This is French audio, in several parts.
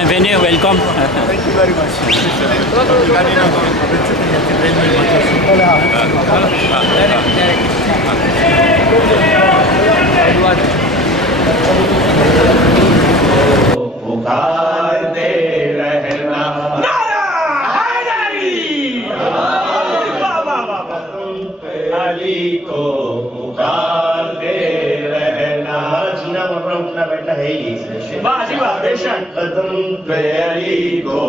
bienvenue, welcome. Thank you very much. पुकारते रहना नारा हैदरी अली को पुकारते रहना जीना अपना बेटा है ही कदम पे अली को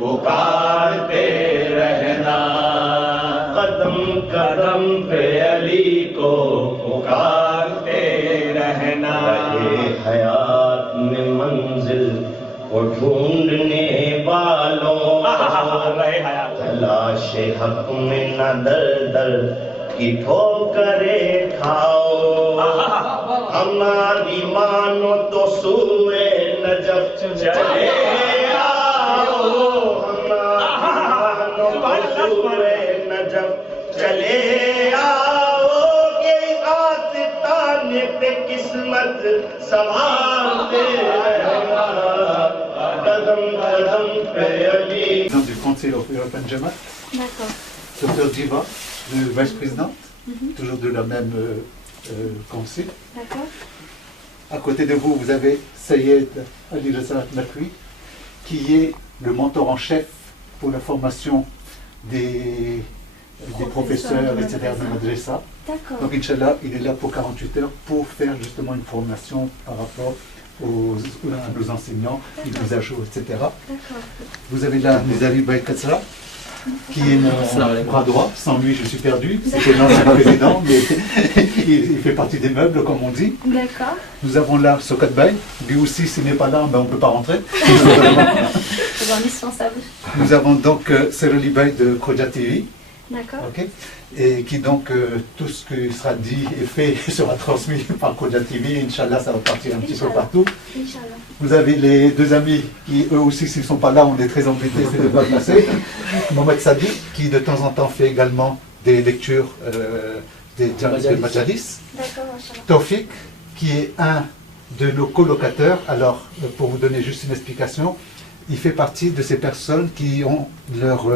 पुकारते रहना कदम कदम पे अली को पुकारते रहना हयात में मंजिल वो ढूंढने वालों तलाश हक में न दर दर की ठोकरें खाओ हमारी मानो तो सूए नजफ चले आओ हमारी मानो तो सूए नजफ चले आओ के आस्ताने पे किस्मत संभालते रहना कदम कदम पे Ali. Du Council of European Jamaat. D'accord. Dr Jiva, le vice-président, toujours de la même conseil. D'accord. À côté de vous, vous avez Sayed Ali Reza Nakwi, qui est le mentor en chef pour la formation des professeurs, etc. de Madrasa. D'accord. Donc, Inch'Allah, il est là pour 48 heures pour faire justement une formation par rapport à nos enseignants, les mises à jour, etc. D'accord. Vous avez là Nizari Baye Katsra, qui est mon bras droit. Sans lui, je suis perdu. C'était l'ancien président, mais il fait partie des meubles, comme on dit. D'accord. Nous avons là Sokat Baye. Lui aussi, s'il n'est pas là, ben, on ne peut pas rentrer. C'est indispensable. Nous avons donc Seroli Baye de Khoja TV. D'accord. Okay. Et qui donc, tout ce qui sera dit et fait sera transmis par Khoja TV. Inch'Allah, ça va partir un petit peu partout. Inch'Allah. Vous avez les deux amis qui, eux aussi, s'ils ne sont pas là, on est très embêtés, c'est de ne pas passer. Mohamed Sadi, qui de temps en temps fait également des lectures des Majalis. D'accord, Inch'Allah. Taufik, qui est un de nos colocataires. Alors, pour vous donner juste une explication, il fait partie de ces personnes qui ont leur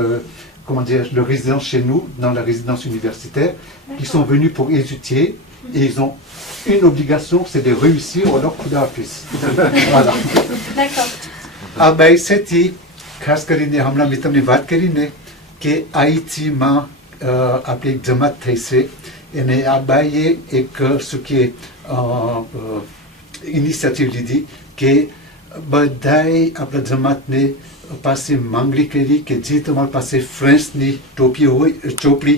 résidence chez nous, dans la résidence universitaire, qui sont venus pour étudier, et ils ont une obligation, c'est de réussir ou alors couler à puce. Voilà. D'accord. Abai Seti, ખાસ કરીને હમણાં મેં તમને વાત કરીને કે આઈટીમાં આપણે જમાત થઈ છે અને આબાઈએ એક શું કે ઇનિશિયેટિવ લીધી કે બધાએ આપણા જમાતને પાસે માંગણી કરી કે જે તમારી પાસે ફ્રેન્ચની ટોપી હોય ચોપડી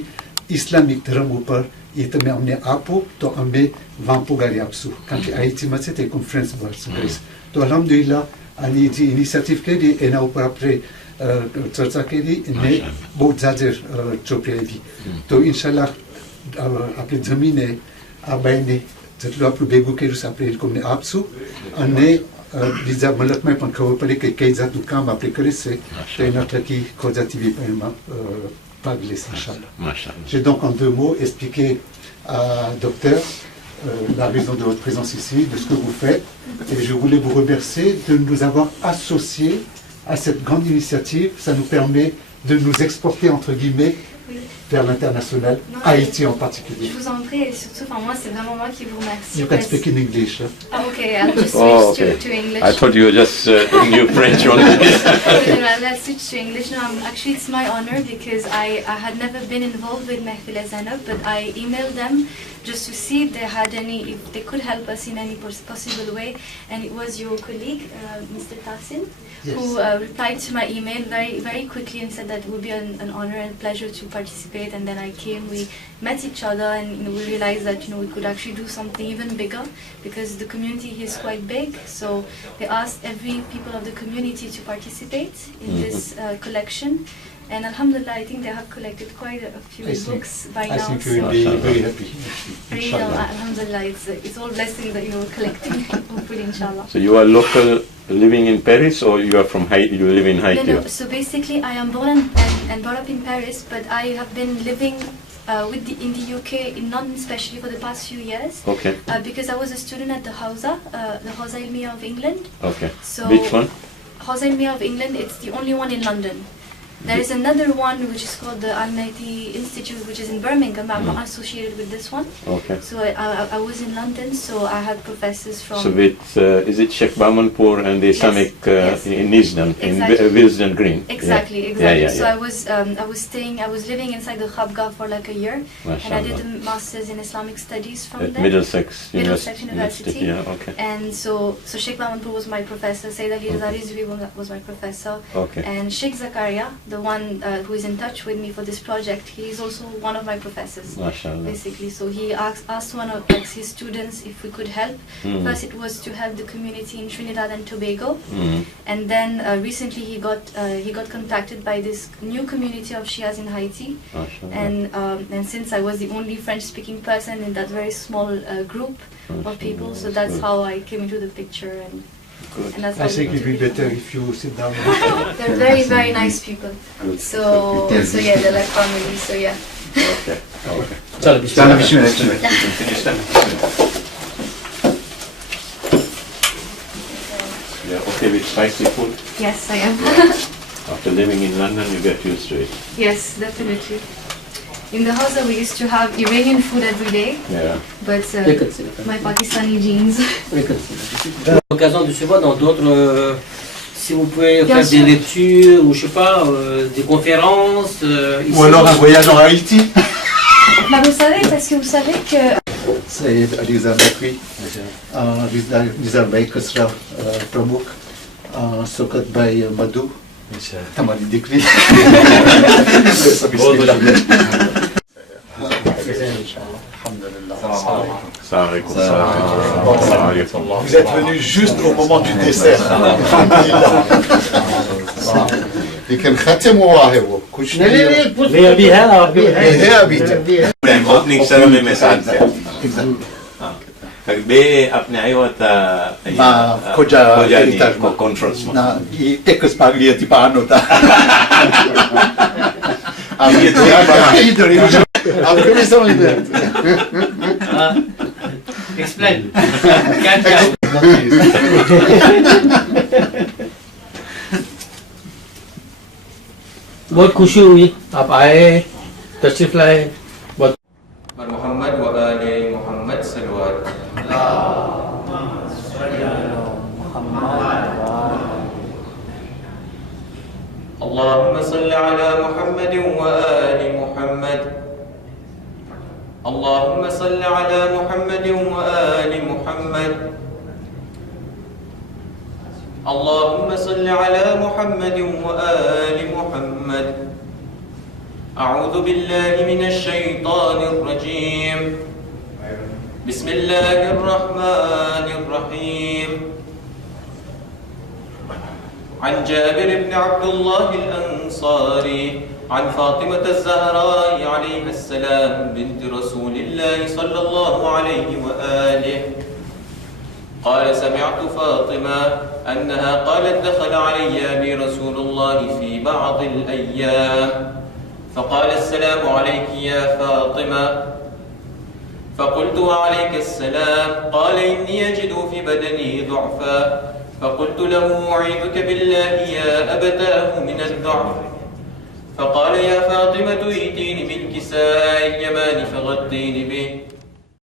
ઇસ્લામિક ધર્મ ઉપર એ તમે અમને આપો તો અમે વાં પુગાડી આપશું કારણ કે આઈટીમાં છે તે કોન્ફરન્સ કરીશ તો અલ્હમ્દુલિલ્લાહ આની જે ઇનિશિયેટિવ કરી એના ઉપર આપણે ચર્ચા કરી અને બહુ જાજર ચોપડી આવી તો ઇન્શાલ્લાહ આપણે જમીને આ બાઈને જેટલું આપણું ભેગું કર્યું છે આપણે એ લોકોને આપશું અને બીજા મલકમાં પણ ખબર પડે કે કઈ જાતનું કામ આપણે કરીએ છે તો એના થકી ખોજા ટીવી પણ એમાં ભાગ લેશે ઇન્શાલ્લાહ. J'ai donc en deux mots expliqué à docteur la raison de votre présence ici, de ce que vous faites. Et je voulais vous remercier de nous avoir associés à cette grande initiative. Ça nous permet de nous exporter, entre guillemets, vers l'international, Haïti en particulier. Je vous en prie, et surtout, moi, c'est vraiment moi qui vous remercie. You can speak in English. Huh? Oh, okay, I'll just switch to English. I thought you were just knew French only. I'll switch to English. No, actually, it's my honor because I had never been involved with Mahfil Zainab, but I emailed them just to see if they had if they could help us in any possible way. And it was your colleague, Mr. Tassin, Yes. who replied to my email very, very quickly and said that it would be an honor and pleasure to participate. And then I came, we met each other, and we realized that we could actually do something even bigger because the community here is quite big. So they asked every people of the community to participate in this collection. And alhamdulillah, I think they have collected quite a few books by I now. think you will be very happy. Alhamdulillah, it's all blessing that we're collecting, hopefully, inshallah. So you are local, living in Paris, or you are from Haiti? You live in Haiti? No. So basically, I am born and brought up in Paris, but I have been living in the UK, in London especially, for the past few years. Okay. Because I was a student at the Hausa Ilmiya of England. Okay. So Which one? Hossein Mia of England, it's the only one in London. There is another one which is called the Al-Naiti Institute, which is in Birmingham. I'm not associated with this one. Okay. So I was in London, so I had professors from... So with, is it Sheikh Bamanpur and the Islamic Yes. in Nisdan, Exactly. in Willesden Green? Exactly, Yeah. exactly. Yeah, So I was living inside the Khabga for like a year, and I did a master's in Islamic studies from At there. Middlesex University. Yeah, okay. And so Sheikh Bamanpur was my professor, Sayyid Ali Raza Rizvi was my professor, Okay. and Sheikh Zakaria, the one who is in touch with me for this project, he is also one of my professors. MashaAllah. Basically, so he asked one of his students if we could help. First, it was to help the community in Trinidad and Tobago, and then recently he got contacted by this new community of Shias in Haiti, MashaAllah. and since I was the only French-speaking person in that very small group of people, so that's how I came into the picture, and that's how I think we it would be do it. better if you sit down. They're very, very nice people. So yeah, they're like family. So yeah. Okay. Okay. Yeah, okay with spicy food? Yes, I am. After living in London, you get used to it. Yes, definitely. In the house, we used to have Iranian food every day, Yeah. but my Pakistani genes. L'occasion de se voir dans d'autres. Si vous pouvez Bien faire sûr. des lectures ou je sais pas, des conférences. Ici. Ou alors un voyage en Haïti. Bah, vous savez, parce que vous savez que Sayyid Alizar Bakri, Alizar Bhai Kasra Pramukh, Sokat Bhai Madhu, Tamari Dikri. Salam alaikum. Vous êtes venu juste au moment du dessert. لكن ختم واهو كل شيء هي بيتا Opening ceremony में साथ थे. बे अपने आयो था. Koja Heritage Conference. Na i tekst paglia ti panota. A comissão liberta. Explain. बहुत खुशी हुई आप आए तशरीफ लाए बहुत मोहम्मद व आले मोहम्मद सल्लल्लाहु اللهم صل على محمد وآل محمد اللهم صل على محمد وآل محمد اللهم صل على محمد وآل محمد أعوذ بالله من الشيطان الرجيم بسم الله الرحمن الرحيم عن جابر بن عبد الله الأنصاري عن فاطمة الزهراء عليها السلام بنت رسول الله صلى الله عليه وآله قال سمعت فاطمة أنها قالت دخل علي أبي رسول الله في بعض الأيام فقال السلام عليك يا فاطمة فقلت وعليك السلام قال إني أجد في بدني ضعفا فقلت له أعيذك بالله يا أبتاه من الضعف فقال يا فاطمة ائتيني بالكساء اليمان فغطيني به